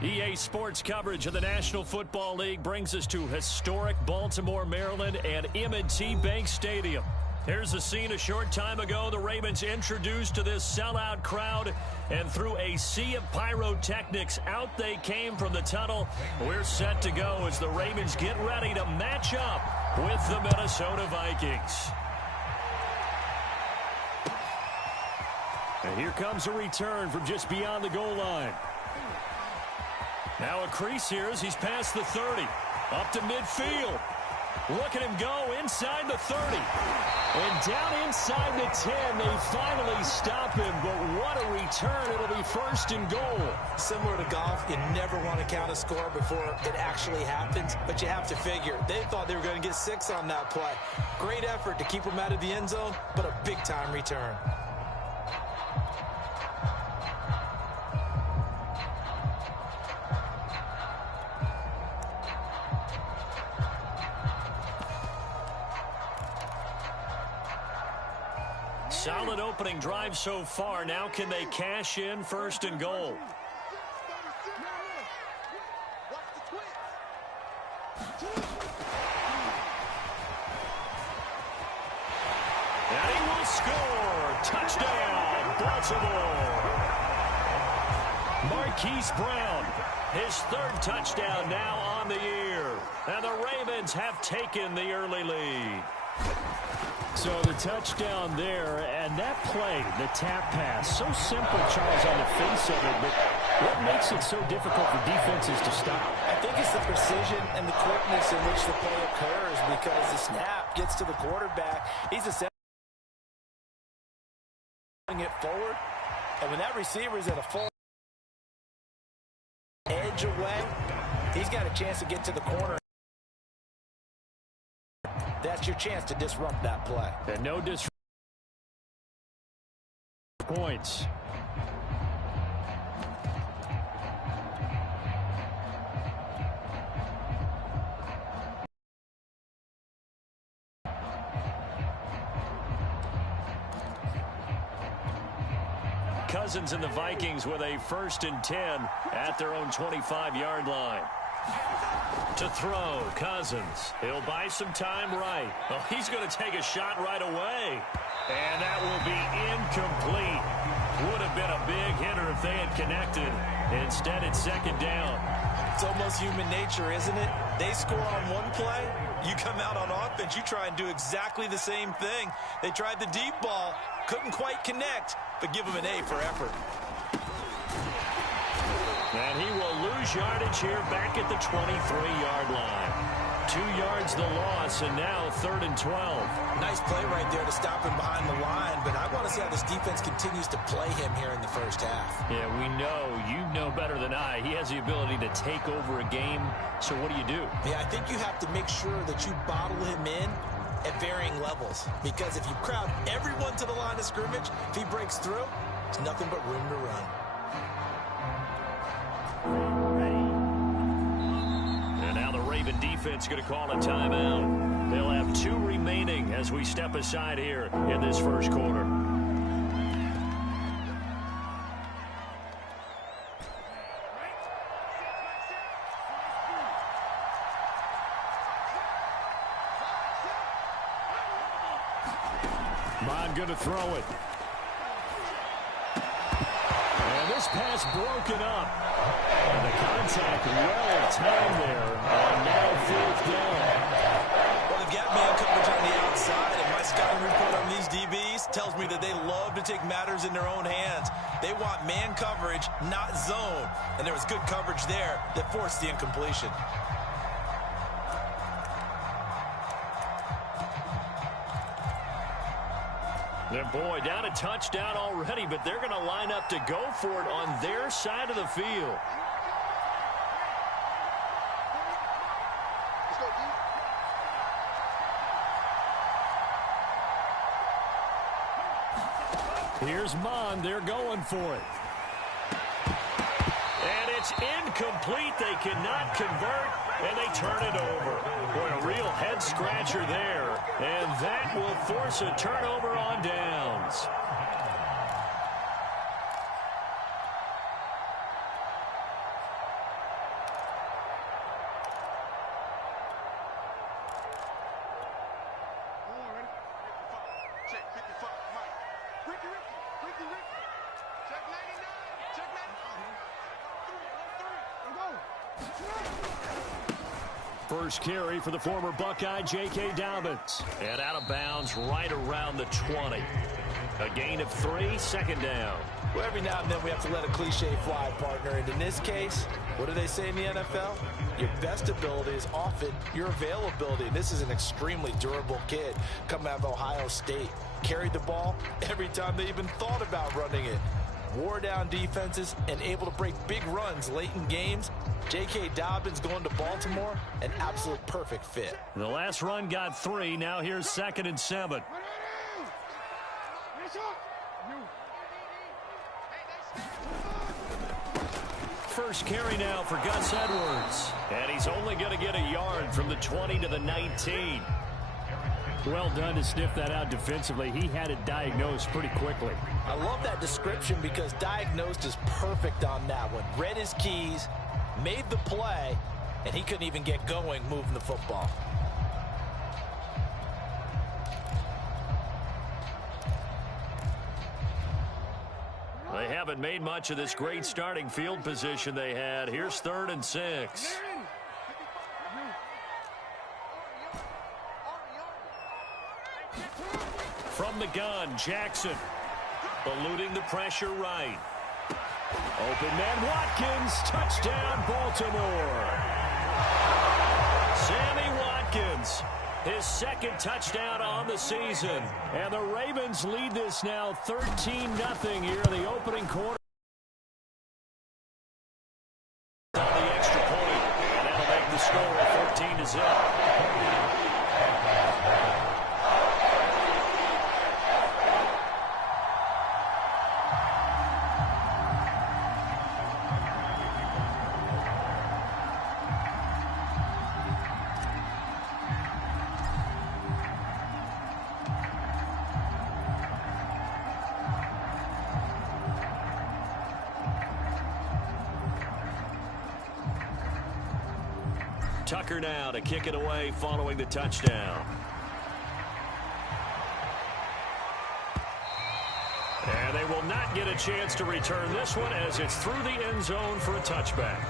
EA Sports coverage of the National Football League brings us to historic Baltimore, Maryland, and M&T Bank Stadium. Here's the scene a short time ago. The Ravens introduced to this sellout crowd, and through a sea of pyrotechnics, out they came from the tunnel. We're set to go as the Ravens get ready to match up with the Minnesota Vikings. And here comes a return from just beyond the goal line. Now a crease here as he's past the 30. Up to midfield. Look at him go inside the 30. And down inside the 10, they finally stop him. But what a return. It'll be first and goal. Similar to golf, you never want to count a score before it actually happens. But you have to figure, they thought they were going to get 6 on that play. Great effort to keep them out of the end zone, but a big-time return. Solid opening drive so far. Now can they cash in first and goal? And he will score. Touchdown, Baltimore. Marquise Brown, his 3rd touchdown now on the year. And the Ravens have taken the early lead. So the touchdown there, and that play, the tap pass, so simple, Charles, on the face of it, but what makes it so difficult for defenses to stop? I think it's the precision and the quickness in which the play occurs, because the snap gets to the quarterback. He's essentially putting it forward, and when that receiver is at a full edge away, he's got a chance to get to the corner. That's your chance to disrupt that play. And no disrupt points. Cousins and the Vikings with a 1st and 10 at their own 25-yard line. To throw, Cousins. He'll buy some time right. Well, he's going to take a shot right away. And that will be incomplete. Would have been a big hitter if they had connected. Instead, it's 2nd down. It's almost human nature, isn't it? They score on one play. You come out on offense, you try and do exactly the same thing. They tried the deep ball. Couldn't quite connect, but give them an A for effort. And he will lose yardage here back at the 23-yard line. 2 yards the loss, and now 3rd and 12. Nice play right there to stop him behind the line, but I want to see how this defense continues to play him here in the first half. Yeah, we know. You know better than I. He has the ability to take over a game, so what do? Yeah, I think you have to make sure that you bottle him in at varying levels, because if you crowd everyone to the line of scrimmage, if he breaks through, it's nothing but room to run. And now the Raven defense going to call a timeout. They'll have 2 remaining as we step aside here in this first quarter. Mon going to throw it. And this pass broken up. And the contact well timed there. And now 4th down. Well, they've got man coverage on the outside, and my scouting report on these DBs tells me that they love to take matters in their own hands. They want man coverage, not zone. And there was good coverage there that forced the incompletion. And boy, down a touchdown already, but they're going to line up to go for it on their side of the field. Here's Mon. They're going for it. And it's incomplete. They cannot convert, and they turn it over. Boy, a real head-scratcher there. And that will force a turnover on downs. First carry for the former Buckeye, J.K. Dobbins. And out of bounds right around the 20. A gain of 3, second down. Well, every now and then we have to let a cliche fly, partner. And in this case, what do they say in the NFL? Your best ability is often your availability. And this is an extremely durable kid coming out of Ohio State. Carried the ball every time they even thought about running it. Wore down defenses and able to break big runs late in games. J.K. Dobbins going to Baltimore, an absolute perfect fit. The last run got 3. Now here's 2nd and 7. First carry now for Gus Edwards. And he's only going to get a yard from the 20 to the 19. Well done to sniff that out defensively. He had it diagnosed pretty quickly. I love that description because diagnosed is perfect on that one. Read his keys, made the play, and he couldn't even get going moving the football. They haven't made much of this great starting field position they had. Here's 3rd and 6. From the gun, Jackson. Eluding the pressure right. Open man, Watkins. Touchdown, Baltimore. Sammy Watkins. His 2nd touchdown on the season. And the Ravens lead this now 13-0 here in the opening quarter. On the extra point. And that'll make the score 14-0. Tucker now to kick it away following the touchdown. And they will not get a chance to return this one as it's through the end zone for a touchback.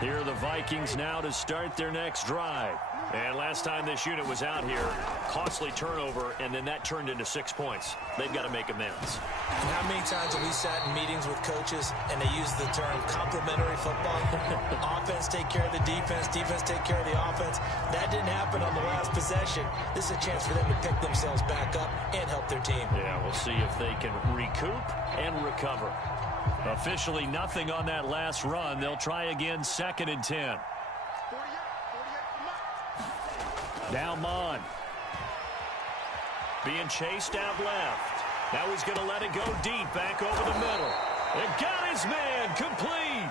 Here are the Vikings now to start their next drive. And last time this unit was out here, costly turnover, and then that turned into 6 points. They've got to make amends. How many times have we sat in meetings with coaches and they use the term complementary football? Offense take care of the defense, defense take care of the offense. That didn't happen on the last possession. This is a chance for them to pick themselves back up and help their team. Yeah, we'll see if they can recoup and recover. Officially nothing on that last run. They'll try again, 2nd and 10. Now Mon. Being chased out left. Now he's going to let it go deep back over the middle. And got his man complete.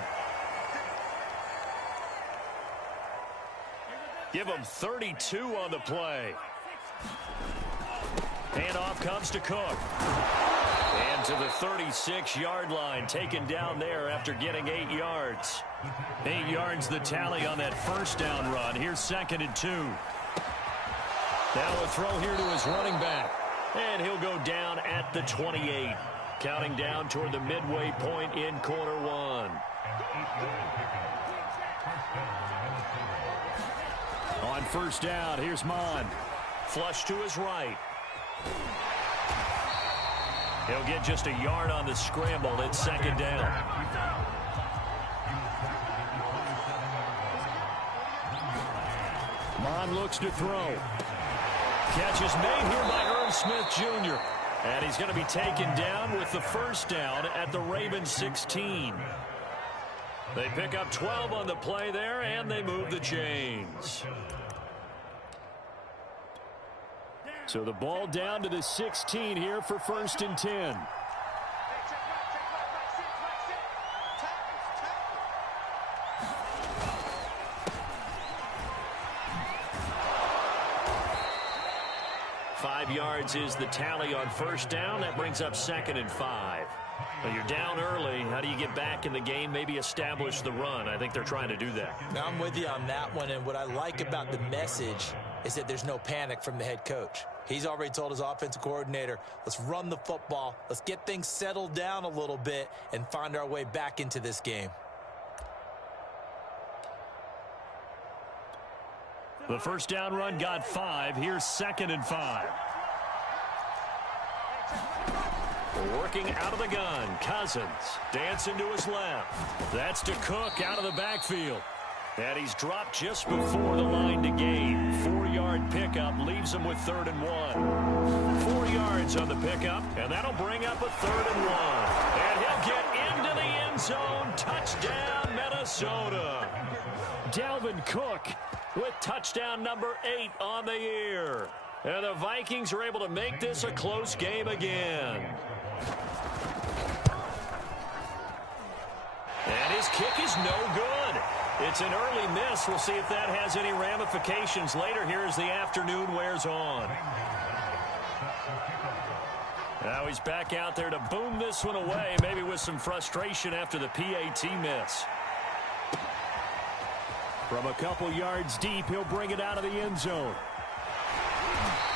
Give him 32 on the play. Handoff comes to Cook. And to the 36-yard line, taken down there after getting 8 yards. 8 yards the tally on that first down run. Here's 2nd and 2. Now a throw here to his running back. And he'll go down at the 28. Counting down toward the midway point in quarter one. On first down, here's Mon. Flush to his right. He'll get just a yard on the scramble. It's 2nd down. Mon looks to throw. Catch is made here by Irv Smith Jr. And he's going to be taken down with the first down at the Ravens 16. They pick up 12 on the play there, and they move the chains. So the ball down to the 16 here for 1st and 10. Yards is the tally on first down. That brings up 2nd and 5. Well, you're down early. How do you get back in the game? Maybe establish the run. I think they're trying to do that. Now I'm with you on that one, and what I like about the message is that there's no panic from the head coach. He's already told his offensive coordinator, let's run the football, let's get things settled down a little bit and find our way back into this game. The first down run got 5. Here's 2nd and 5. Working out of the gun. Cousins dancing to his left. That's to Cook out of the backfield. And he's dropped just before the line to gain. 4-yard pickup leaves him with 3rd and 1. 4 yards on the pickup, and that'll bring up a 3rd and 1. And he'll get into the end zone. Touchdown, Minnesota. Dalvin Cook with touchdown number 8 on the year. And the Vikings are able to make this a close game again. And his kick is no good. It's an early miss. We'll see if that has any ramifications later here as the afternoon wears on. Now he's back out there to boom this one away, maybe with some frustration after the PAT miss. From a couple yards deep, he'll bring it out of the end zone.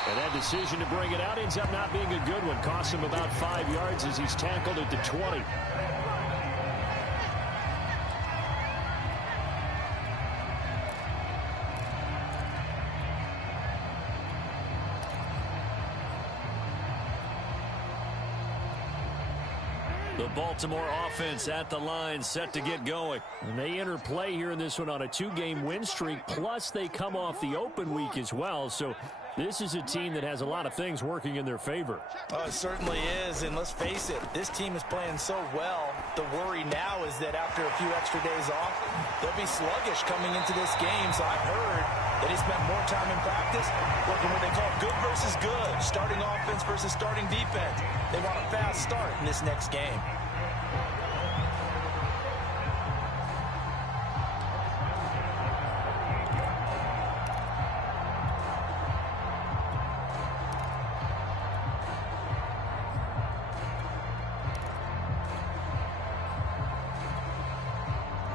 And that decision to bring it out ends up not being a good one. Costs him about 5 yards as he's tackled at the 20. The Baltimore offense at the line, set to get going. And they enter play here in this one on a 2-game win streak, plus they come off the open week as well. So this is a team that has a lot of things working in their favor. Oh, it certainly is, and let's face it, this team is playing so well. The worry now is that after a few extra days off, they'll be sluggish coming into this game. So I've heard that he spent more time in practice working what they call good versus good, starting offense versus starting defense. They want a fast start in this next game.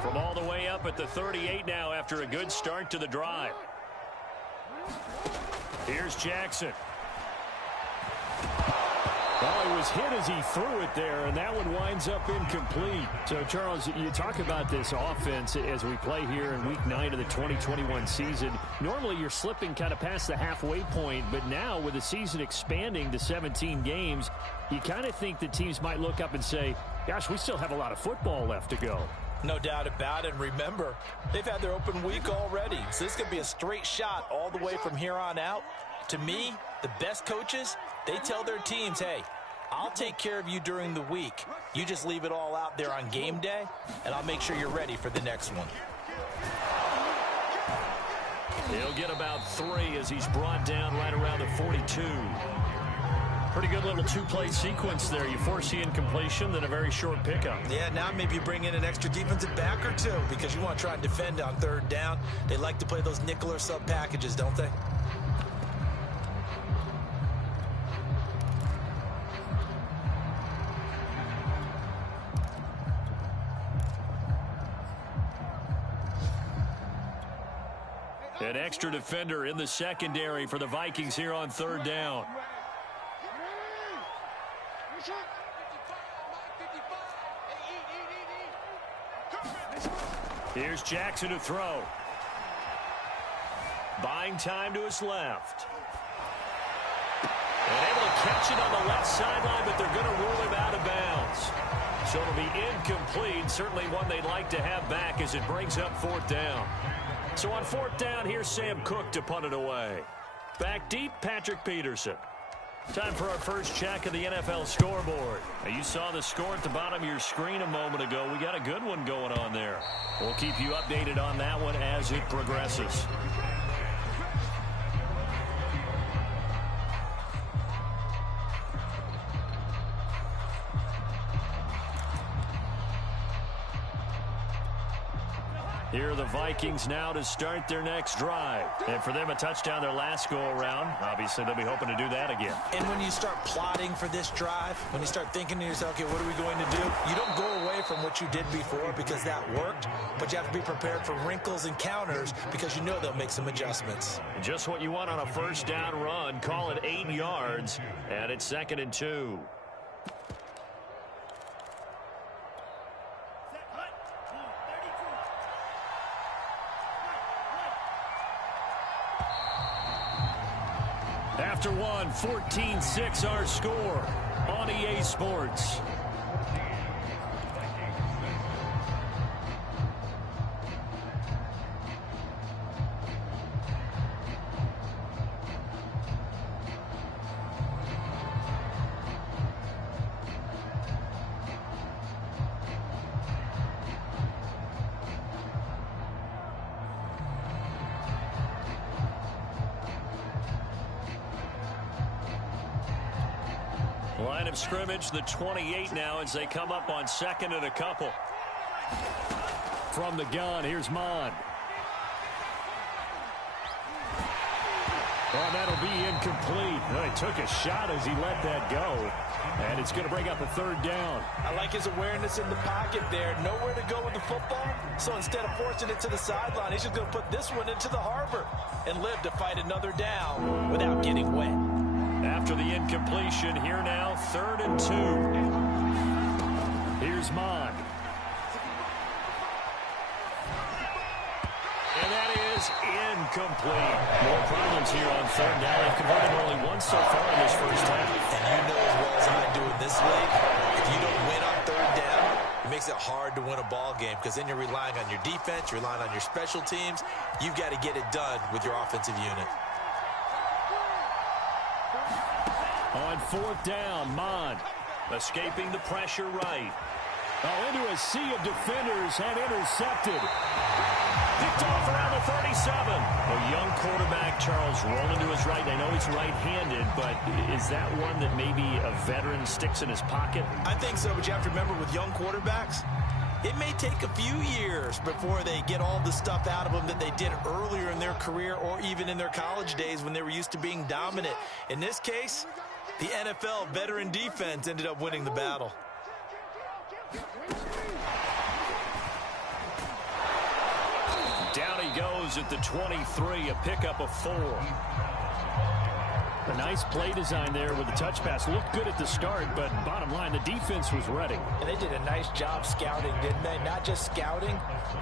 From all the way up at the 38 now after a good start to the drive. Here's Jackson. Well, he was hit as he threw it there, and that one winds up incomplete. So, Charles, you talk about this offense as we play here in Week 9 of the 2021 season. Normally, you're slipping kind of past the halfway point, but now with the season expanding to 17 games, you kind of think the teams might look up and say, gosh, we still have a lot of football left to go. No doubt about it. Remember, they've had their open week already. So this could be a straight shot all the way from here on out. To me, the best coaches, they tell their teams, hey, I'll take care of you during the week. You just leave it all out there on game day, and I'll make sure you're ready for the next one. He'll get about 3 as he's brought down right around the 42. Pretty good little 2-play sequence there. You force the incompletion, then a very short pickup. Yeah, now maybe you bring in an extra defensive back or two because you want to try and defend on 3rd down. They like to play those nickel or sub packages, don't they? An extra defender in the secondary for the Vikings here on 3rd down. Here's Jackson to throw. Buying time to his left. And able to catch it on the left sideline, but they're going to rule him out of bounds. So it'll be incomplete. Certainly one they'd like to have back as it brings up 4th down. So on 4th down, here's Sam Cook to punt it away. Back deep, Patrick Peterson. Time for our first check of the NFL scoreboard. Now, you saw the score at the bottom of your screen a moment ago. We got a good one going on there. We'll keep you updated on that one as it progresses. Here are the Vikings now to start their next drive. And for them, a touchdown their last go-around. Obviously, they'll be hoping to do that again. And when you start plotting for this drive, when you start thinking to yourself, okay, what are we going to do? You don't go away from what you did before because that worked, but you have to be prepared for wrinkles and counters because you know they'll make some adjustments. Just what you want on a first down run. Call it 8 yards, and it's 2nd and 2. After one, 14-6 our score on EA Sports. Line of scrimmage, the 28 now as they come up on 2nd and a couple. From the gun, here's Mond. Oh, that'll be incomplete. Well, he took a shot as he let that go. And it's going to bring up a 3rd down. I like his awareness in the pocket there. Nowhere to go with the football. So instead of forcing it to the sideline, he's just going to put this one into the harbor and live to fight another down without getting wet. After the incompletion, here now, 3rd and 2. Here's Mond. And that is incomplete. More problems here on 3rd down. They've converted only once so far in this first half. And you know as well as I do in this league, if you don't win on 3rd down, it makes it hard to win a ball game because then you're relying on your defense, you're relying on your special teams. You've got to get it done with your offensive unit. On 4th down, Mond escaping the pressure right. Oh, into a sea of defenders and intercepted. Picked off around the 37. A young quarterback, Charles, rolling to his right. I know he's right-handed, but is that one that maybe a veteran sticks in his pocket? I think so, but you have to remember with young quarterbacks, it may take a few years before they get all the stuff out of them that they did earlier in their career or even in their college days when they were used to being dominant. In this case, the NFL veteran defense ended up winning the battle. Down he goes at the 23, a pickup of 4. A nice play design there with the touch pass. Looked good at the start, but bottom line, the defense was ready. And they did a nice job scouting, didn't they? Not just scouting,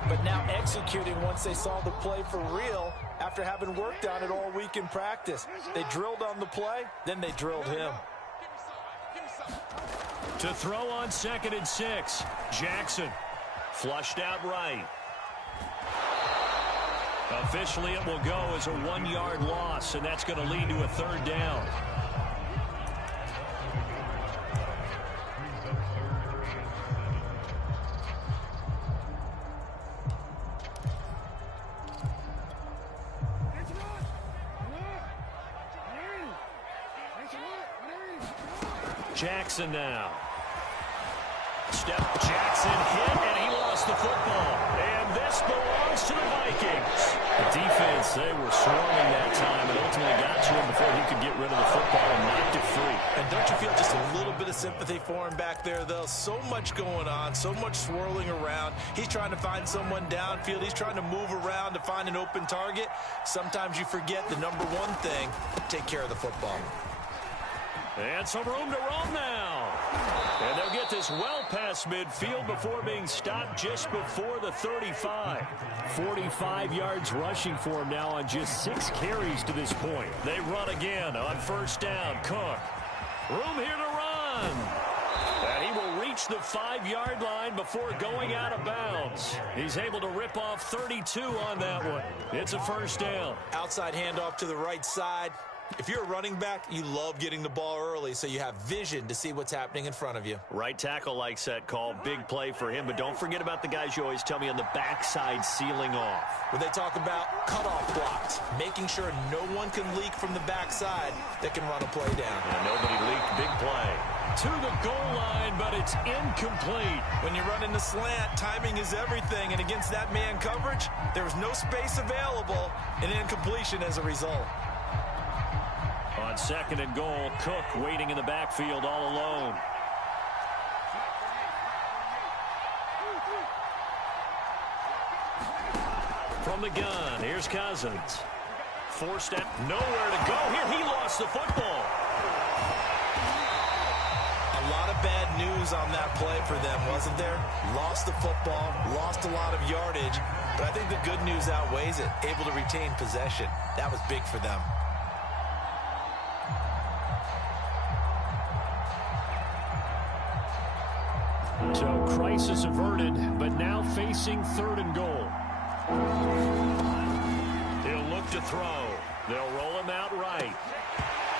but now executing once they saw the play for real after having worked on it all week in practice. They drilled on the play, then they drilled him. To throw on 2nd and 6, Jackson flushed out right. Officially, it will go as a 1-yard loss, and that's going to lead to a 3rd down. Jackson now. Jackson hit, and he lost the football. And this belongs to the Vikings. The defense, they were swarming that time and ultimately got to him before he could get rid of the football and knocked it free. And don't you feel just a little bit of sympathy for him back there, though? So much going on, so much swirling around. He's trying to find someone downfield. He's trying to move around to find an open target. Sometimes you forget the number one thing, take care of the football. And some room to roam now. And they'll get this well past midfield before being stopped just before the 35. 45 yards rushing for him now on just 6 carries to this point. They run again on 1st down. Cook. Room here to run. And he will reach the 5-yard line before going out of bounds. He's able to rip off 32 on that one. It's a 1st down. Outside handoff to the right side. If you're a running back, you love getting the ball early so you have vision to see what's happening in front of you. Right tackle likes that call. Big play for him. But don't forget about the guys you always tell me on the backside sealing off. When they talk about cutoff blocks, making sure no one can leak from the backside that can run a play down. And nobody leaked. Big play. to the goal line, but it's incomplete. When you run in the slant, timing is everything, and against that man coverage, there was no space available, and incompletion as a result. On 2nd and goal, Cook waiting in the backfield all alone. From the gun, here's Cousins. Forced out, nowhere to go here. He lost the football. A lot of bad news on that play for them, wasn't there? Lost the football, lost a lot of yardage, but I think the good news outweighs it. Able to retain possession. That was big for them. So crisis averted, but now facing 3rd and goal. He'll look to throw. They'll roll him out right.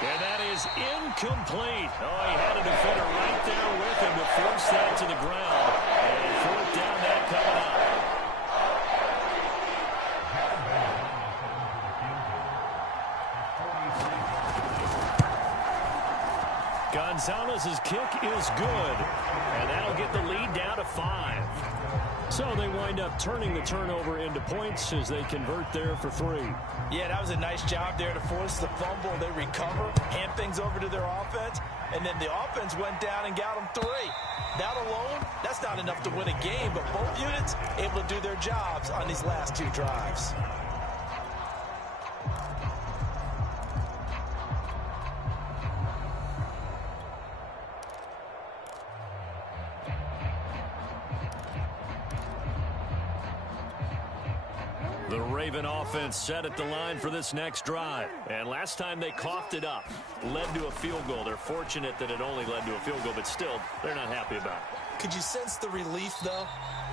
And that is incomplete. Oh, he had a defender right there with him to force that to the ground. And 4th down, that coming up. Gonzalez's kick is good. And that'll get the lead down to 5. So they wind up turning the turnover into points as they convert there for 3. Yeah, that was a nice job there to force the fumble. They recover, hand things over to their offense, and then the offense went down and got them 3. That alone, that's not enough to win a game, but both units able to do their jobs on these last 2 drives. The Raven offense set at the line for this next drive. And last time they coughed it up, led to a field goal. They're fortunate that it only led to a field goal, but still, they're not happy about it. Could you sense the relief, though,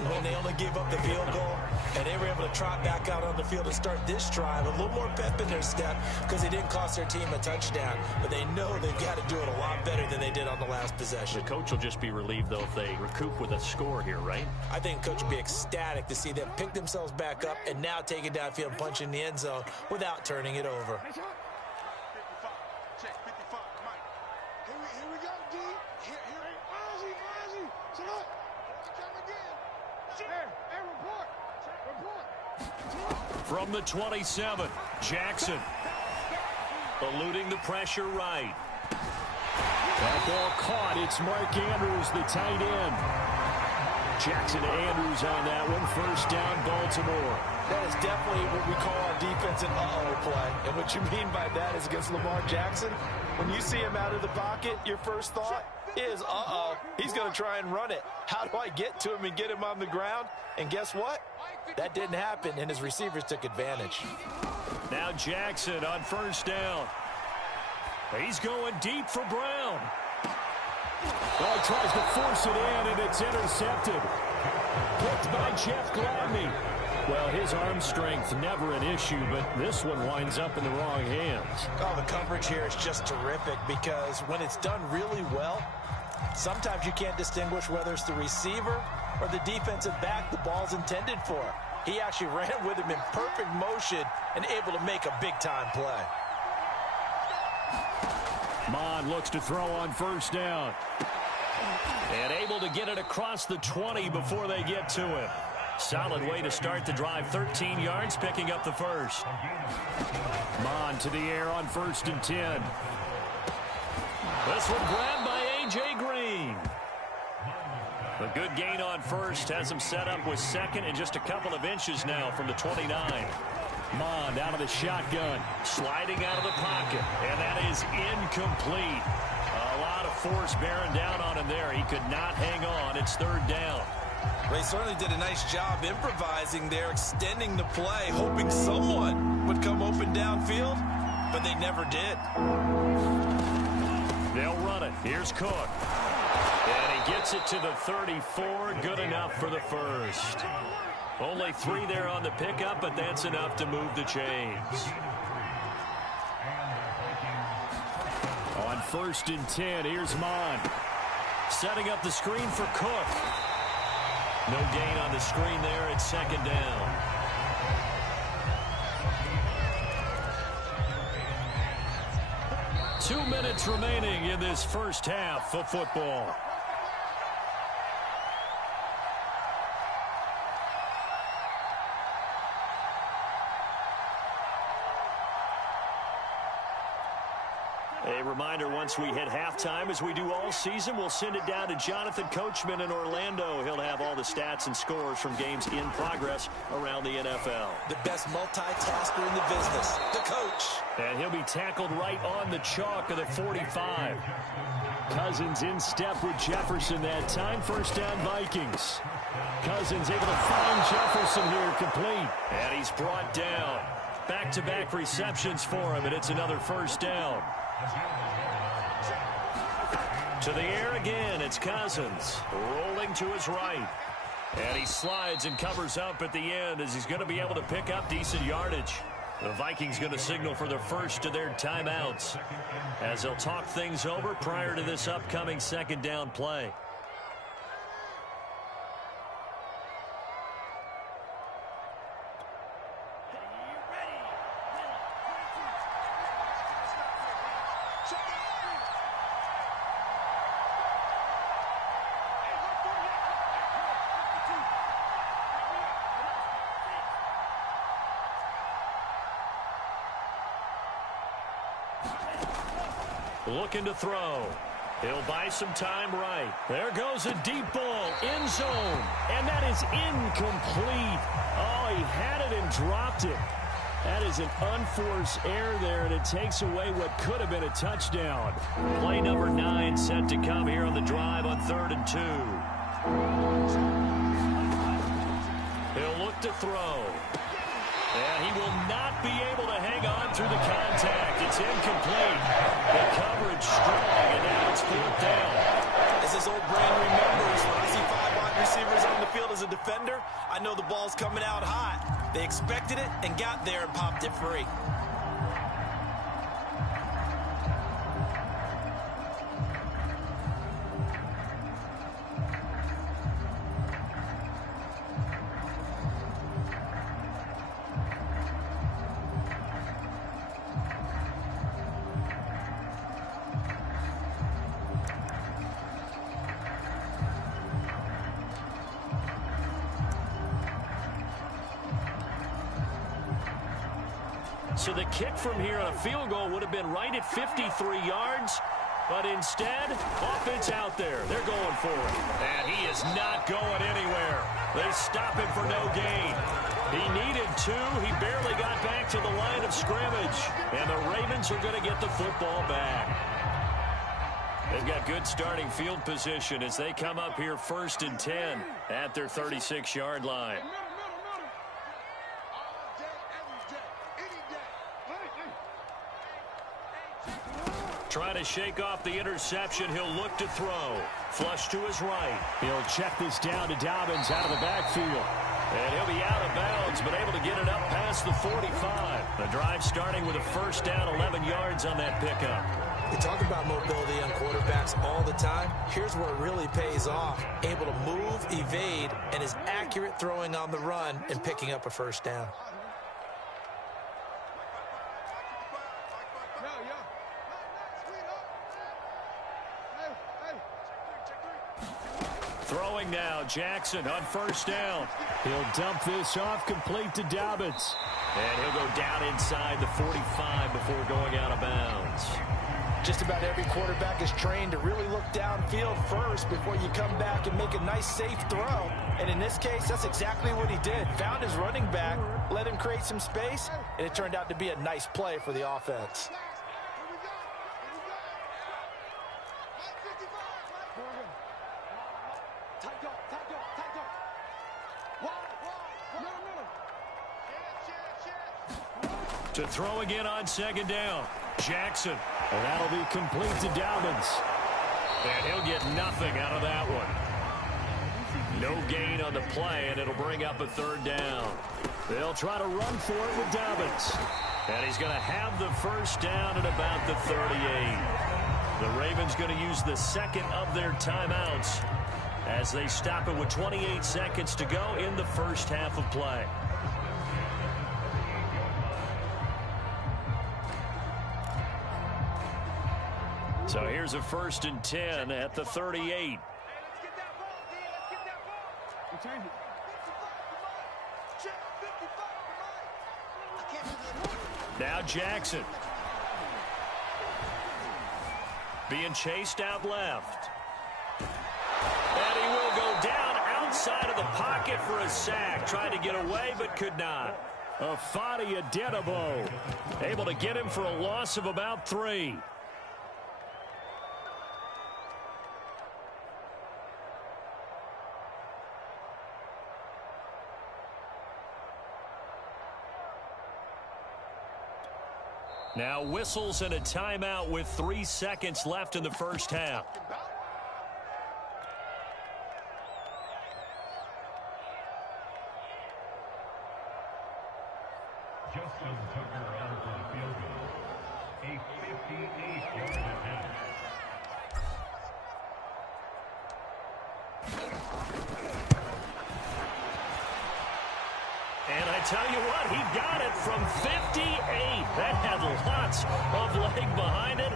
when they only gave up the field goal and they were able to trot back out on the field and start this drive? A little more pep in their step because they didn't cost their team a touchdown, but they know they've got to do it a lot better than they did on the last possession. The coach will just be relieved, though, if they recoup with a score here, right? I think the coach will be ecstatic to see them pick themselves back up and now take it downfield and punch in the end zone without turning it over. From the 27, Jackson eluding the pressure right. That ball caught. It's Mark Andrews, the tight end. Jackson to Andrews on that one. 1st down, Baltimore. That is definitely what we call our defense an uh-oh play. And what you mean by that is against Lamar Jackson, when you see him out of the pocket, your first thought is, uh-oh, he's going to try and run it. How do I get to him and get him on the ground? And guess what? That didn't happen, and his receivers took advantage. Now Jackson on 1st down. He's going deep for Brown. Well, he tries to force it in, and it's intercepted. Picked by Jeff Gladney. Well, his arm strength never an issue, but this one winds up in the wrong hands. Oh, the coverage here is just terrific because when it's done really well, sometimes you can't distinguish whether it's the receiver or the defensive back the ball's intended for. He actually ran with him in perfect motion and able to make a big-time play. Mon looks to throw on 1st down. And able to get it across the 20 before they get to him. Solid way to start the drive. 13 yards, picking up the 1st. Mon to the air on 1st and 10. This one grabbed by A.J. Green. A good gain on 1st. Has him set up with 2nd and just a couple of inches now from the 29. Mond out of the shotgun. Sliding out of the pocket. And that is incomplete. A lot of force bearing down on him there. He could not hang on. It's 3rd down. They certainly did a nice job improvising there, extending the play, hoping someone would come open downfield, but they never did. They'll run it. Here's Cook. And he gets it to the 34. Good enough for the 1st. Only 3 there on the pickup, but that's enough to move the chains. On 1st and 10, here's Mond. Setting up the screen for Cook. No gain on the screen there. It's 2nd down. 2 minutes remaining in this first half of football. A reminder, once we hit halftime, as we do all season, we'll send it down to Jonathan Coachman in Orlando. He'll have all the stats and scores from games in progress around the NFL. The best multitasker in the business, the coach. And he'll be tackled right on the chalk of the 45. Cousins in step with Jefferson that time. First down, Vikings. Cousins able to find Jefferson here, complete. And he's brought down. Back-to-back receptions for him, and it's another first down. To the air again, it's Cousins rolling to his right. And he slides and covers up at the end as he's going to be able to pick up decent yardage. The Vikings going to signal for the first of their timeouts as they'll talk things over prior to this upcoming second down play. Looking to throw. He'll buy some time right. There goes a deep ball, end zone, and that is incomplete. Oh, he had it and dropped it. That is an unforced error there, and it takes away what could have been a touchdown. Play number 9 set to come here on the drive on 3rd and 2. He'll look to throw. And he will not be able to hang on through the contact. It's incomplete. The coverage strong, and now it's 4th down. As this old brain remembers, when I see 5 wide receivers on the field as a defender, I know the ball's coming out hot. They expected it and got there and popped it free. So the kick from here on a field goal would have been right at 53 yards. But instead, offense out there. They're going for it. And he is not going anywhere. They stop him for no gain. He needed 2. He barely got back to the line of scrimmage. And the Ravens are going to get the football back. They've got good starting field position as they come up here 1st and 10 at their 36-yard line. Trying to shake off the interception. He'll look to throw. Flush to his right. He'll check this down to Dobbins out of the backfield. And he'll be out of bounds, but able to get it up past the 45. The drive starting with a first down, 11 yards on that pickup. We talk about mobility on quarterbacks all the time. Here's where it really pays off. Able to move, evade, and is accurate throwing on the run and picking up a first down. Throwing now, Jackson on first down. He'll dump this off, complete to Dobbins. And he'll go down inside the 45 before going out of bounds. Just about every quarterback is trained to really look downfield first before you come back and make a nice, safe throw. And in this case, that's exactly what he did. Found his running back, let him create some space, and it turned out to be a nice play for the offense. To throw again on second down. Jackson. And that'll be complete to Dobbins. And he'll get nothing out of that one. No gain on the play, and it'll bring up a 3rd down. They'll try to run for it with Dobbins. And he's going to have the first down at about the 38. The Ravens going to use the second of their timeouts as they stop it with 28 seconds to go in the first half of play. Here's a 1st and 10 at the 38. Now Jackson. Being chased out left. And he will go down outside of the pocket for a sack. Tried to get away, but could not. Afadi Adenabo able to get him for a loss of about 3. Now whistles and a timeout with 3 seconds left in the first half. Justin Tucker on for the field goal. A 58-yard attempt. And I tell you what, he got it from 58. That had lots of leg behind it.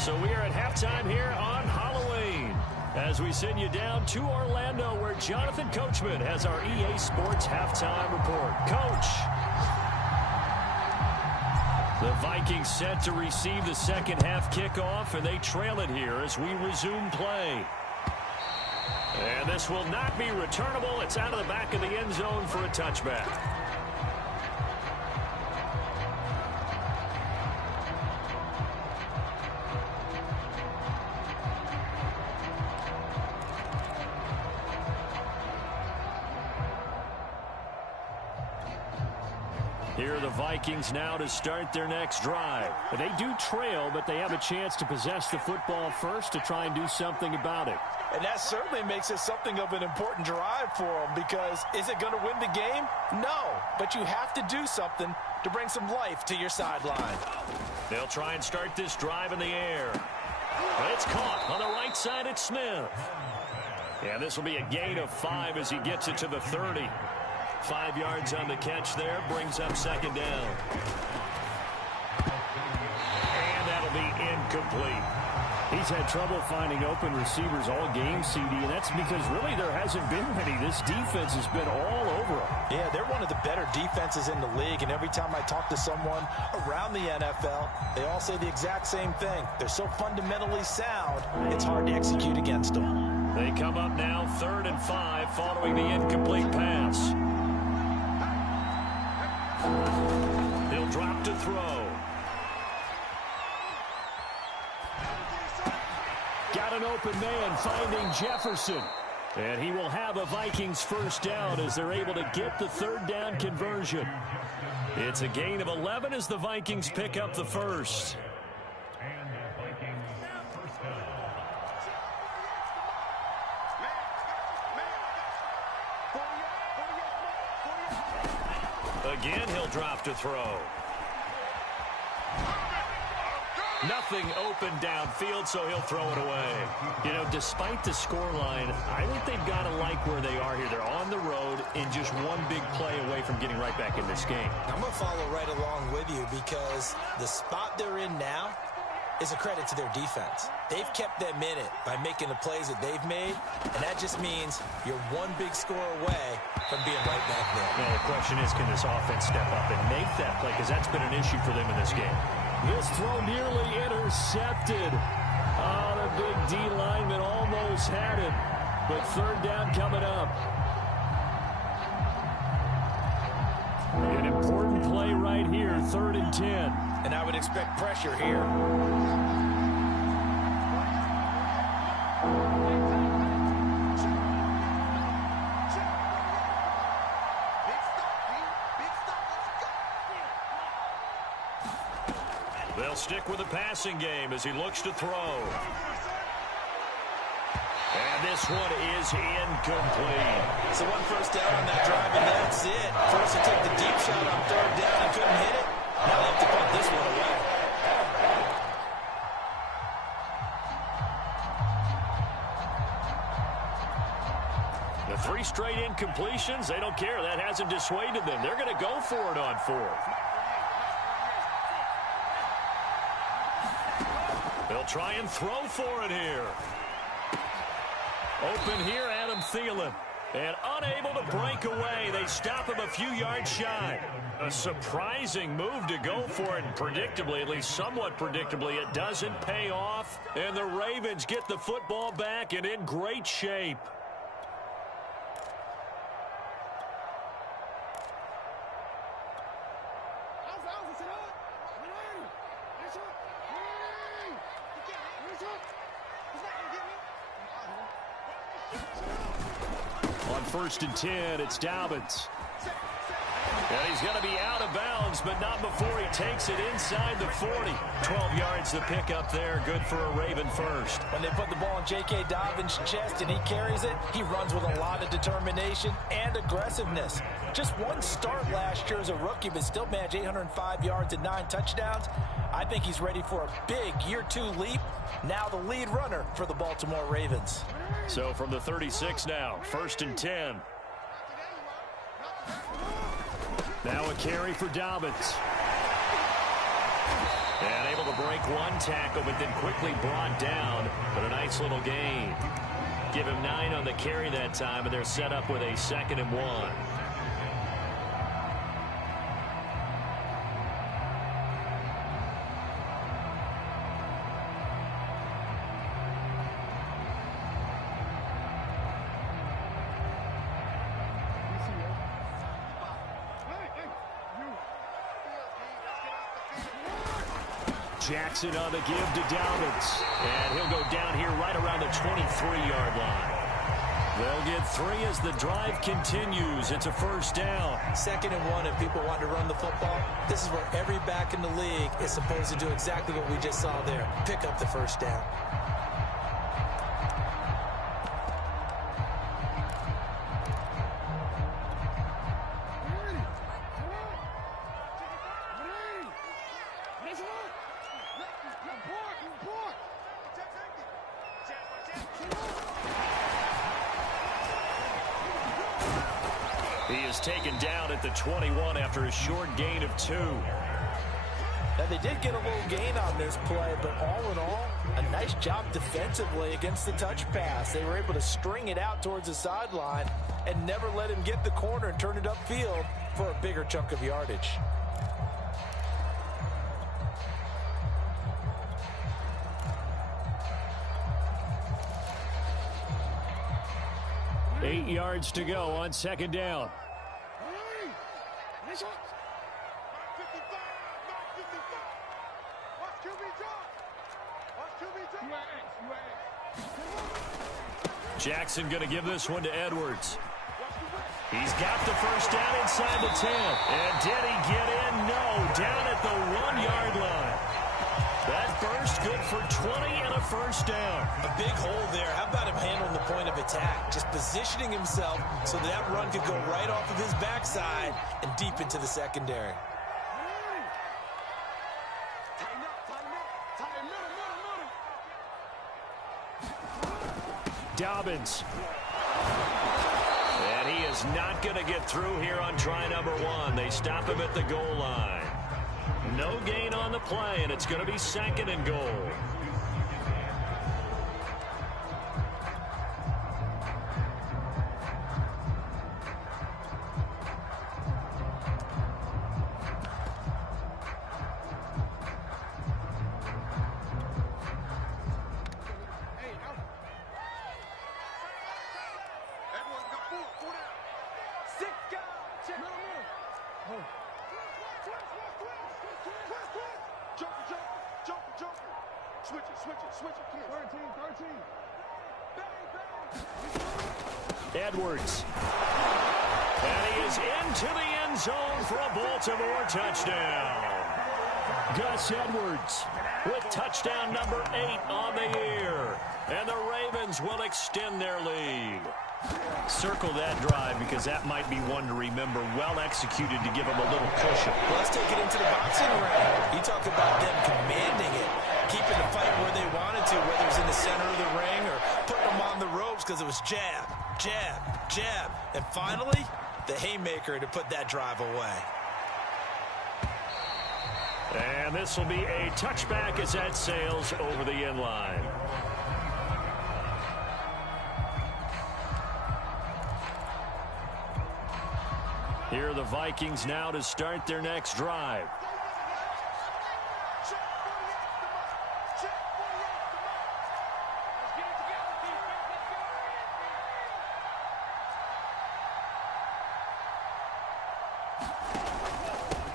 So we are at halftime here on Halloween as we send you down to Orlando where Jonathan Coachman has our EA Sports halftime report. Coach. The Vikings set to receive the second half kickoff, and they trail it here as we resume play. And this will not be returnable. It's out of the back of the end zone for a touchback. Here are the Vikings now to start their next drive. They do trail, but they have a chance to possess the football first to try and do something about it. And that certainly makes it something of an important drive for them, because is it going to win the game? No, but you have to do something to bring some life to your sideline. They'll try and start this drive in the air. But it's caught on the right side at Smith. Yeah, this will be a gain of 5 as he gets it to the 30. 5 yards on the catch there, brings up second down. And that'll be incomplete. He's had trouble finding open receivers all game, CD, and that's because really there hasn't been many. This defense has been all over him. Yeah, they're one of the better defenses in the league, and every time I talk to someone around the NFL, they all say the exact same thing. They're so fundamentally sound, it's hard to execute against them. They come up now 3rd and 5 following the incomplete pass. He'll drop to throw. Got an open man finding Jefferson. And he will have a Vikings first down as they're able to get the 3rd down conversion. It's a gain of 11 as the Vikings pick up the first. And the Vikings first down. Again, he'll drop to throw. Nothing open downfield, so he'll throw it away. You know, despite the scoreline, I think they've got to like where they are here. They're on the road and just one big play away from getting right back in this game. I'm going to follow right along with you, because the spot they're in now is a credit to their defense. They've kept them in it by making the plays that they've made, and that just means you're one big score away from being right back there. Now, the question is, can this offense step up and make that play? Because that's been an issue for them in this game. This throw nearly intercepted. Oh, the big D lineman almost had it. But 3rd down coming up. An important play right here, 3rd and 10. And I would expect pressure here. They'll stick with the passing game as he looks to throw. And this one is incomplete. So 1 first down on that drive, and that's it. First to take the deep shot on 3rd down and couldn't hit it. Now they have to punt this one away. The 3 straight incompletions, they don't care. That hasn't dissuaded them. They're going to go for it on 4th. They'll They'll try and throw for it here. Open here, Adam Thielen. And unable to break away. They stop him a few yards shy. A surprising move to go for it. And predictably, at least somewhat predictably, it doesn't pay off. And the Ravens get the football back and in great shape. On 1st and 10, it's Dobbins. And he's going to be out of bounds, but not before he takes it inside the 40. 12 yards to pick up there. Good for a Raven first. When they put the ball in J.K. Dobbins' chest and he carries it, he runs with a lot of determination and aggressiveness. Just one start last year as a rookie, but still managed 805 yards and 9 touchdowns. I think he's ready for a big year 2 leap. Now the lead runner for the Baltimore Ravens. So from the 36 now, 1st and 10. Now a carry for Dobbins. And able to break one tackle, but then quickly brought down. But a nice little gain. Give him 9 on the carry that time, and they're set up with a 2nd and 1. Jackson on the give to Dobbins. And he'll go down here right around the 23-yard line. They'll get 3 as the drive continues. It's a 1st down. 2nd and 1 if people want to run the football. This is where every back in the league is supposed to do exactly what we just saw there. Pick up the 1st down. He is taken down at the 21 after a short gain of 2. Now, they did get a little gain on this play, but all in all, a nice job defensively against the touch pass. They were able to string it out towards the sideline and never let him get the corner and turn it upfield for a bigger chunk of yardage. Eight yards to go on 2nd down. Jackson going to give this one to Edwards. He's got the 1st down inside the 10. And did he get in? No. Down at the 1-yard line. That burst good for 20 and a 1st down. A big hole there. How about him handling the point of attack? Just positioning himself so that run could go right off of his backside and deep into the secondary. Dobbins. And he is not going to get through here on try number 1. They stop him at the goal line. No gain on the play, and it's going to be 2nd and goal. Edwards. And he is into the end zone for a Baltimore touchdown. Gus Edwards with touchdown number 8 on the year. And the Ravens will extend their lead. Circle that drive because that might be one to remember. Well executed to give them a little cushion. Well, let's take it into the boxing ring. You talk about them commanding it, keeping the fight where they wanted to, whether it's in the center of the ring or putting them on the ropes because it was jab, jab, jab. And finally, the haymaker to put that drive away. And this will be a touchback as that sails over the end line. Here are the Vikings now to start their next drive.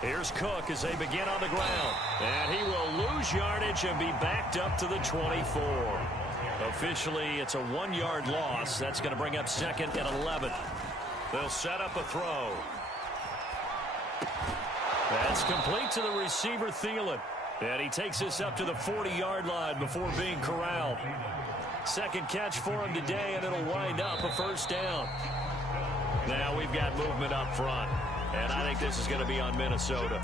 Here's Cook as they begin on the ground. And he will lose yardage and be backed up to the 24. Officially, it's a 1-yard loss. That's going to bring up 2nd and 11. They'll set up a throw. That's complete to the receiver, Thielen. And he takes this up to the 40-yard line before being corralled. Second catch for him today, and it'll wind up a first down. Now we've got movement up front. And I think this is going to be on Minnesota.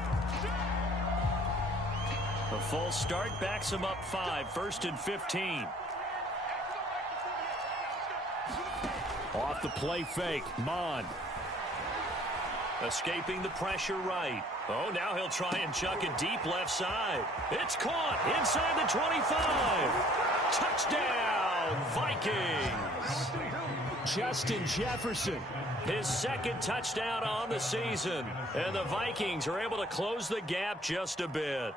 A full start backs him up 5, 1st and 15. Off the play fake, Mond. Escaping the pressure right. Oh, now he'll try and chuck it deep left side. It's caught inside the 25. Touchdown, Vikings. Justin Jefferson. His 2nd touchdown on the season. And the Vikings are able to close the gap just a bit.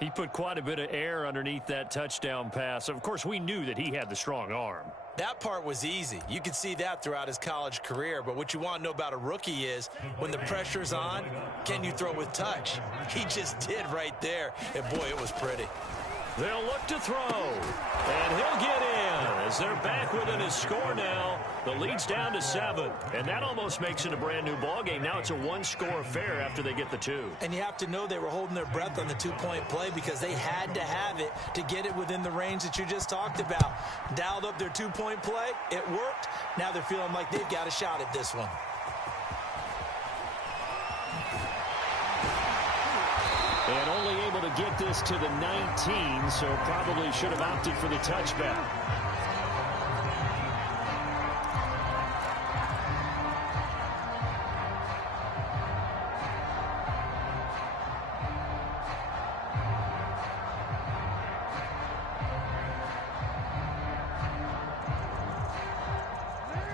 He put quite a bit of air underneath that touchdown pass. Of course, we knew that he had the strong arm. That part was easy. You could see that throughout his college career. But what you want to know about a rookie is when the pressure's on, can you throw with touch? He just did right there. And, boy, it was pretty. They'll look to throw, and he'll get in as they're back within his score now. The lead's down to 7, and that almost makes it a brand-new ballgame. Now it's a 1-score affair after they get the 2. And you have to know they were holding their breath on the 2-point play because they had to have it to get it within the range that you just talked about. Dialed up their 2-point play. It worked. Now they're feeling like they've got a shot at this one. And only able to get this to the 19, so probably should have opted for the touchback.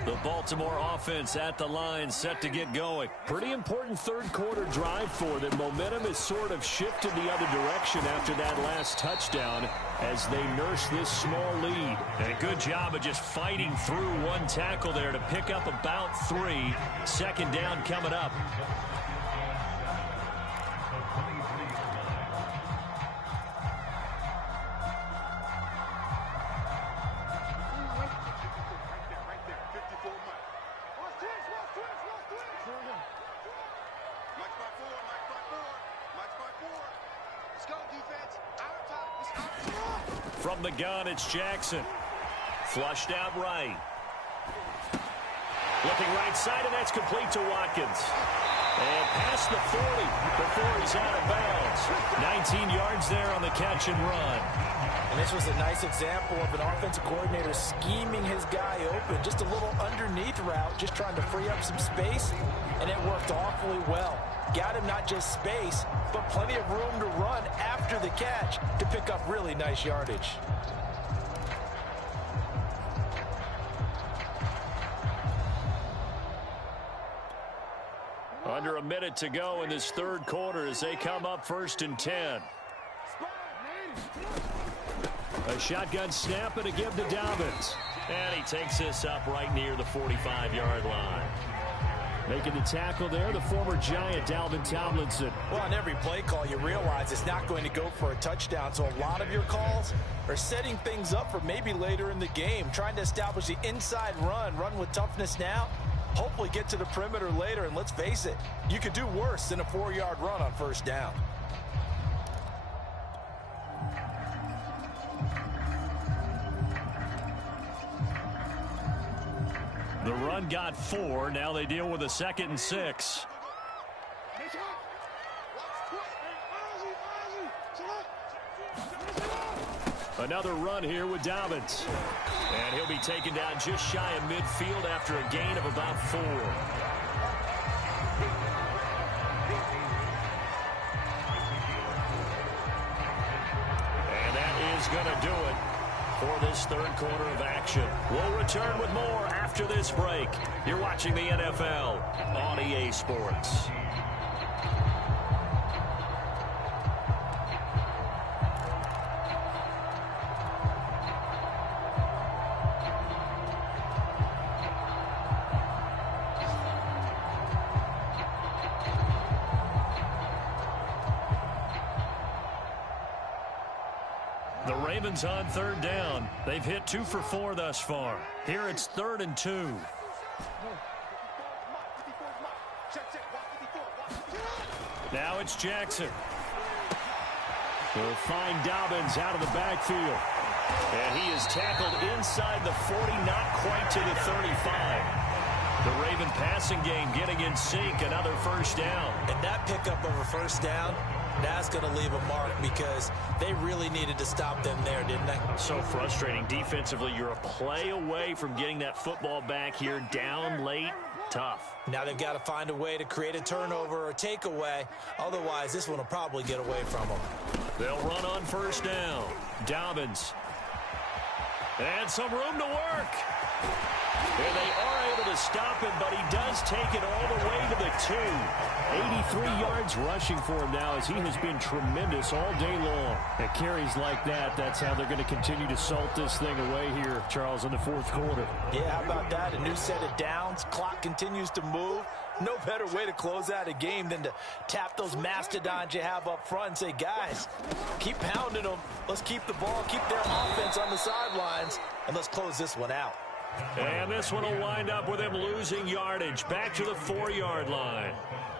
The Baltimore offense at the line, set to get going. Pretty important third-quarter drive for them. Momentum has sort of shifted the other direction after that last touchdown as they nurse this small lead. And a good job of just fighting through one tackle there to pick up about 3. 2nd down coming up. From the gun, it's Jackson. Flushed out right. Looking right side, and that's complete to Watkins. And past the 40 before he's out of bounds. 19 yards there on the catch and run. And this was a nice example of an offensive coordinator scheming his guy open. Just a little underneath route, just trying to free up some space, and it worked awfully well. Got him not just space, but plenty of room to run after the catch to pick up really nice yardage. Under a minute to go in this third quarter as they come up 1st and 10. A shotgun snap and a give to Dobbins. And he takes this up right near the 45-yard line. Making the tackle there, the former Giant, Dalvin Tomlinson. Well, on every play call, you realize it's not going to go for a touchdown. So a lot of your calls are setting things up for maybe later in the game, trying to establish the inside run with toughness now, hopefully get to the perimeter later. And let's face it, you could do worse than a 4-yard run on 1st down. The run got 4. Now they deal with a 2nd and 6. Another run here with Dobbins. And he'll be taken down just shy of midfield after a gain of about 4. is going to do it for this third quarter of action. We'll return with more after this break. You're watching the NFL on EA Sports. The Ravens on third down. They've hit 2 for 4 thus far. Here it's 3rd and 2. Now it's Jackson. He'll find Dobbins out of the backfield. And he is tackled inside the 40, not quite to the 35. The Raven passing game getting in sync, another first down. And that pickup of a first down, that's going to leave a mark because they really needed to stop them there, didn't they? So frustrating. Defensively, you're a play away from getting that football back here down late. Tough. Now they've got to find a way to create a turnover or takeaway. Otherwise, this one will probably get away from them. They'll run on first down. Dobbins. And some room to work. And they are able to stop him, but he does take it all the way to the 2. 83 yards rushing for him now as he has been tremendous all day long. At carries like that, that's how they're going to continue to salt this thing away here, Charles, in the fourth quarter. Yeah, how about that? A new set of downs. Clock continues to move. No better way to close out a game than to tap those mastodons you have up front and say, guys, keep pounding them. Let's keep the ball, keep their offense on the sidelines, and let's close this one out. And this one will wind up with him losing yardage back to the 4-yard line.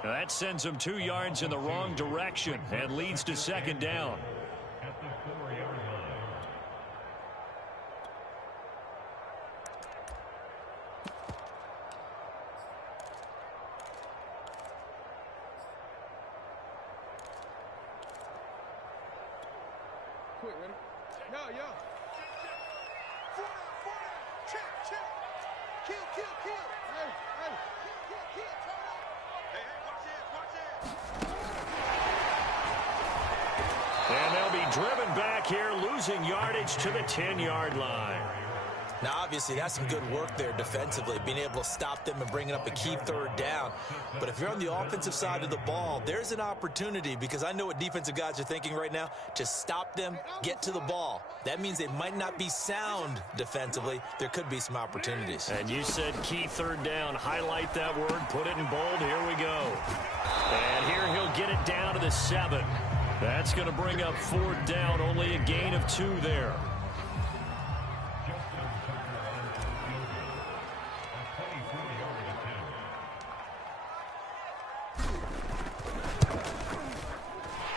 Now that sends him 2 yards in the wrong direction and leads to second down. At the 4-yard line. Quick, ready? No, yo. Kill. Hey. Kill. Hey, watch this. And they'll be driven back here, losing yardage to the 10-yard line. Now, obviously, that's some good work there defensively, being able to stop them and bringing up a key third down. But if you're on the offensive side of the ball, there's an opportunity, because I know what defensive guys are thinking right now, to stop them, get to the ball. That means they might not be sound defensively. There could be some opportunities. And you said key third down. Highlight that word, put it in bold. Here we go. And here he'll get it down to the 7. That's going to bring up 4th down, only a gain of 2 there.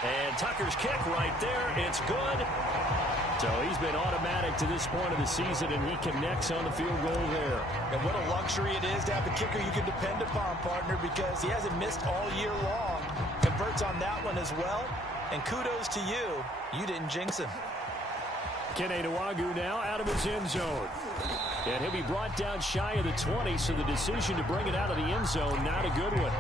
And Tucker's kick right there. It's good. So he's been automatic to this point of the season, and he connects on the field goal there. And what a luxury it is to have a kicker you can depend upon, partner, because he hasn't missed all year long. Converts on that one as well. And kudos to you. You didn't jinx him. Kene Nwagu now out of his end zone. And he'll be brought down shy of the 20, so the decision to bring it out of the end zone, not a good one.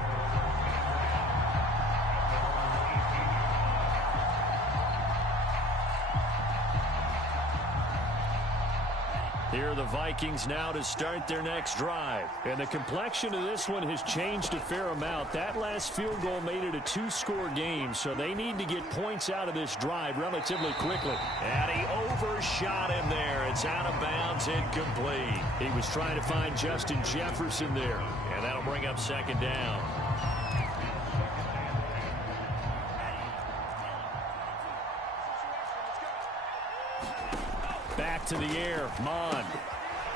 Here are the Vikings now to start their next drive. And the complexion of this one has changed a fair amount. That last field goal made it a 2-score game, so they need to get points out of this drive relatively quickly. And he overshot him there. It's out of bounds, incomplete. He was trying to find Justin Jefferson there, and that'll bring up second down. Back to the air, Mond.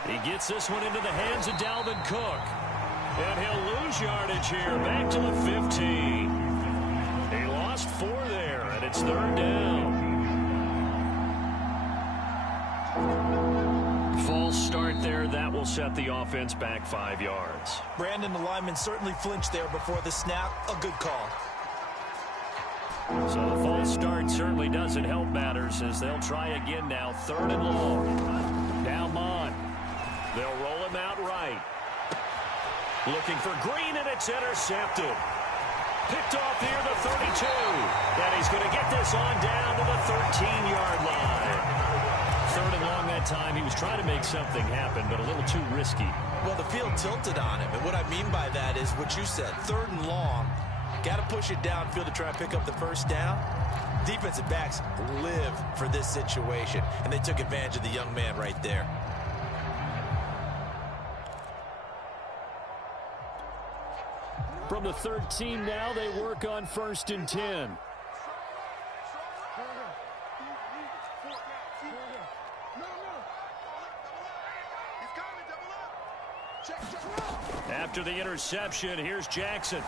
He gets this one into the hands of Dalvin Cook. And he'll lose yardage here, back to the 15. He lost 4 there, and it's 3rd down. False start there. That will set the offense back 5 yards. Brandon, the lineman, certainly flinched there before the snap. A good call. So the false start certainly doesn't help matters as they'll try again now. 3rd and long. Now Mond. They'll roll him out right. Looking for Green, and it's intercepted. Picked off near the 32. And he's going to get this on down to the 13-yard line. time he was trying to make something happen, but a little too risky. Well, the field tilted on him, and what I mean by that is what you said, 3rd and long. Got to push it downfield to try and pick up the first down. Defensive backs live for this situation, and they took advantage of the young man right there. From the 13 now, they work on 1st and 10. After the interception, here's Jackson.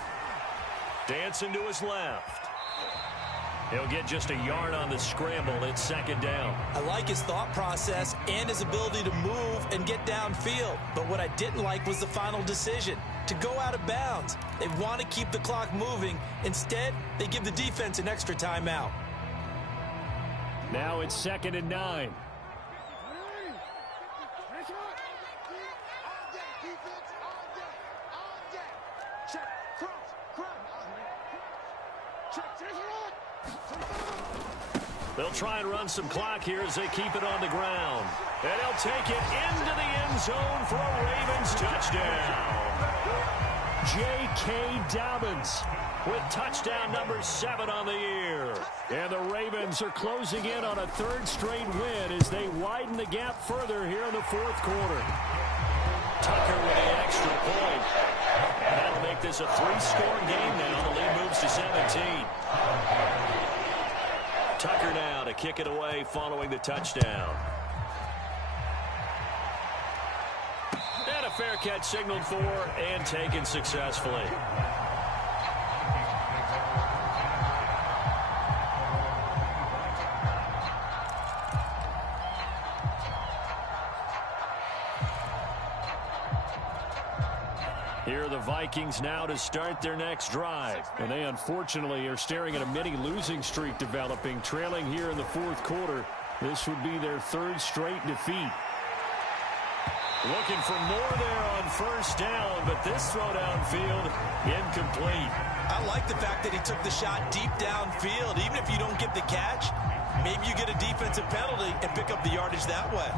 Dancing to his left. He'll get just a yard on the scramble. It's 2nd down. I like his thought process and his ability to move and get downfield. But what I didn't like was the final decision, to go out of bounds. They want to keep the clock moving. Instead, they give the defense an extra timeout. Now it's 2nd and 9. They'll try and run some clock here as they keep it on the ground. And he'll take it into the end zone for a Ravens touchdown. J.K. Dobbins with touchdown number 7 on the year. And the Ravens are closing in on a 3rd straight win as they widen the gap further here in the 4th quarter. Tucker with the extra point. And that'll make this a 3-score game now. The lead moves to 17. Tucker now to kick it away following the touchdown. And a fair catch signaled for and taken successfully. Here are the Vikings now to start their next drive. And they unfortunately are staring at a mini losing streak developing, trailing here in the 4th quarter. This would be their 3rd straight defeat. Looking for more there on 1st down, but this throw downfield incomplete. I like the fact that he took the shot deep downfield. Even if you don't get the catch, maybe you get a defensive penalty and pick up the yardage that way.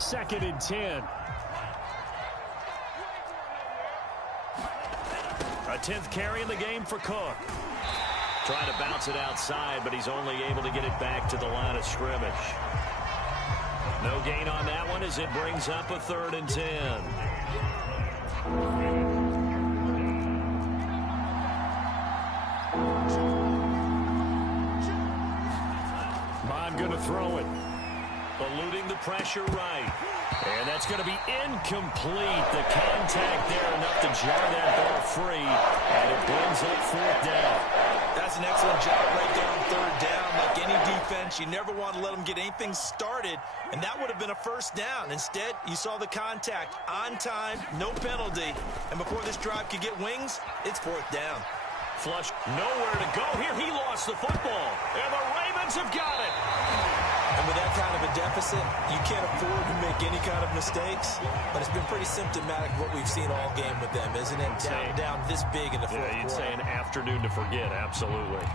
Second and 10. A 10th carry in the game for Cook. Trying to bounce it outside, but he's only able to get it back to the line of scrimmage. No gain on that one as it brings up a 3rd and 10. Bond going to throw it. Eluding the pressure right. And that's going to be incomplete. The contact there enough to jar that ball free. And it brings up 4th down. That's an excellent job right there on 3rd down. Like any defense, you never want to let them get anything started. And that would have been a 1st down. Instead, you saw the contact on time, no penalty. And before this drive could get wings, it's 4th down. Flush, nowhere to go here. He lost the football. And the Ravens have got it. And with that kind of a deficit, you can't afford to make any kind of mistakes. But it's been pretty symptomatic of what we've seen all game with them, isn't it? Down this big in the 4th quarter. You'd say an afternoon to forget, absolutely.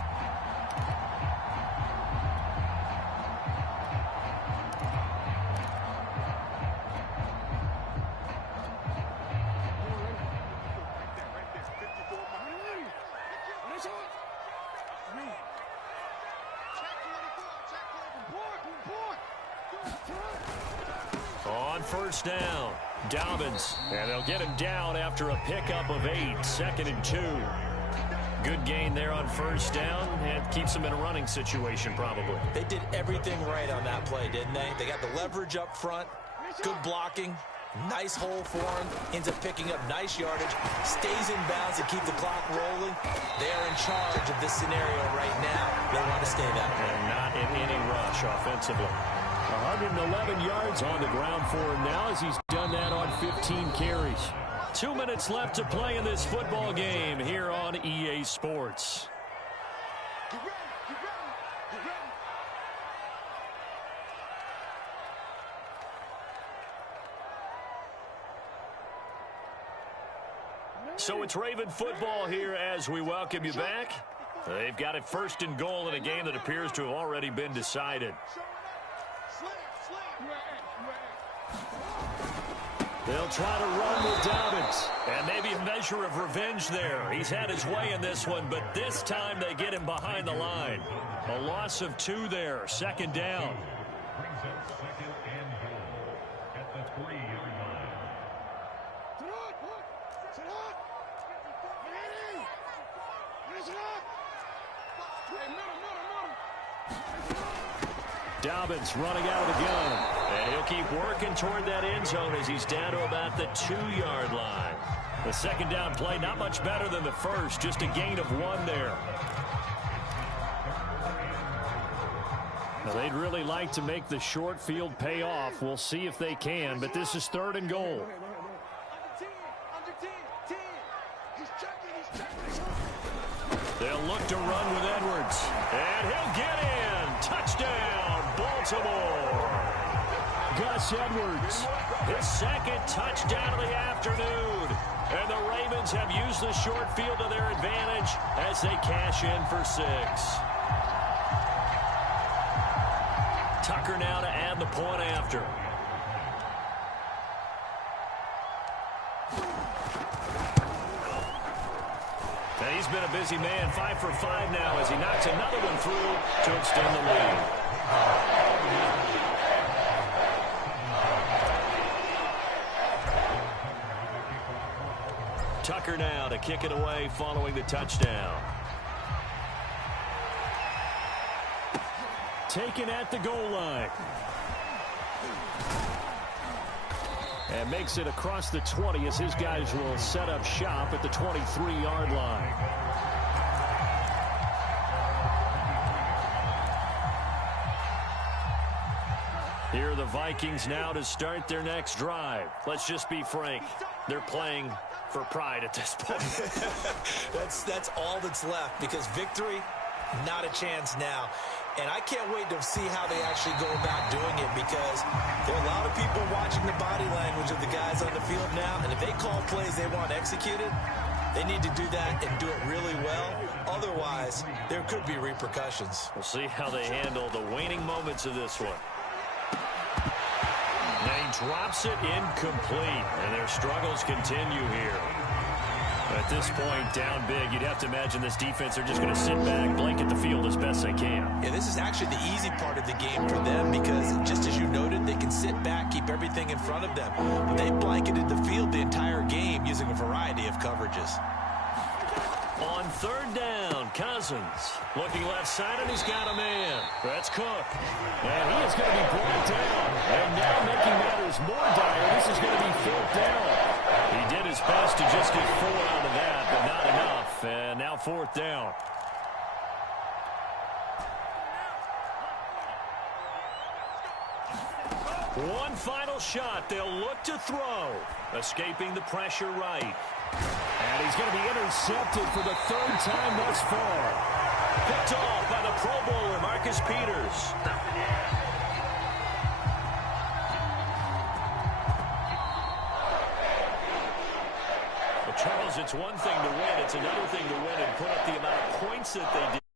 On 1st down, Dobbins, and they'll get him down after a pickup of 8, 2nd and 2. Good gain there on 1st down, and keeps them in a running situation probably. They did everything right on that play, didn't they? They got the leverage up front, good blocking, nice hole for him, ends up picking up nice yardage, stays in bounds to keep the clock rolling. They're in charge of this scenario right now. They want to stay that way. And not in any rush offensively. 111 yards on the ground for him now as he's done that on 15 carries. 2 minutes left to play in this football game here on EA Sports. So it's Raven football here as we welcome you back. They've got it 1st and goal in a game that appears to have already been decided. They'll try to run with Dobbins. And maybe a measure of revenge there. He's had his way in this one, but this time they get him behind the line. A loss of 2 there, 2nd down. Brings up 2nd and goal at the 3-yard line. Dobbins running out of the gun. And he'll keep working toward that end zone as he's down to about the 2-yard line. The 2nd down play not much better than the first, just a gain of 1 there. Now they'd really like to make the short field pay off. We'll see if they can, but this is 3rd and goal. They'll look to run with Edwards. And he'll get in. Touchdown, Baltimore. Gus Edwards, his 2nd touchdown of the afternoon. And the Ravens have used the short field to their advantage as they cash in for 6. Tucker now to add the point after. And he's been a busy man, 5 for 5 now as he knocks another one through to extend the lead. Tucker now to kick it away following the touchdown. Taken at the goal line. And makes it across the 20 as his guys will set up shop at the 23-yard line. Here are the Vikings now to start their next drive. Let's just be frank. They're playing for pride at this point. That's all that's left, because victory, not a chance now. And I can't wait to see how they actually go about doing it, because there are a lot of people watching the body language of the guys on the field now, and if they call plays they want executed, they need to do that and do it really well. Otherwise, there could be repercussions. We'll see how they handle the waning moments of this one. And he drops it incomplete, and their struggles continue here. At this point, down big, you'd have to imagine this defense are just going to sit back, blanket the field as best they can. Yeah, this is actually the easy part of the game for them, because just as you noted, they can sit back, keep everything in front of them. But they blanketed the field the entire game using a variety of coverages. On 3rd down, Cousins looking left side, and he's got a man. That's Cook. And he is going to be brought down. And now making matters more dire, this is going to be 4th down. He did his best to just get 4 out of that, but not enough. And now 4th down. One final shot. They'll look to throw. Escaping the pressure right. And he's going to be intercepted for the 3rd time thus far. Picked off by the Pro Bowler, Marcus Peters. Well, Charles, it's one thing to win. It's another thing to win and put up the amount of points that they did.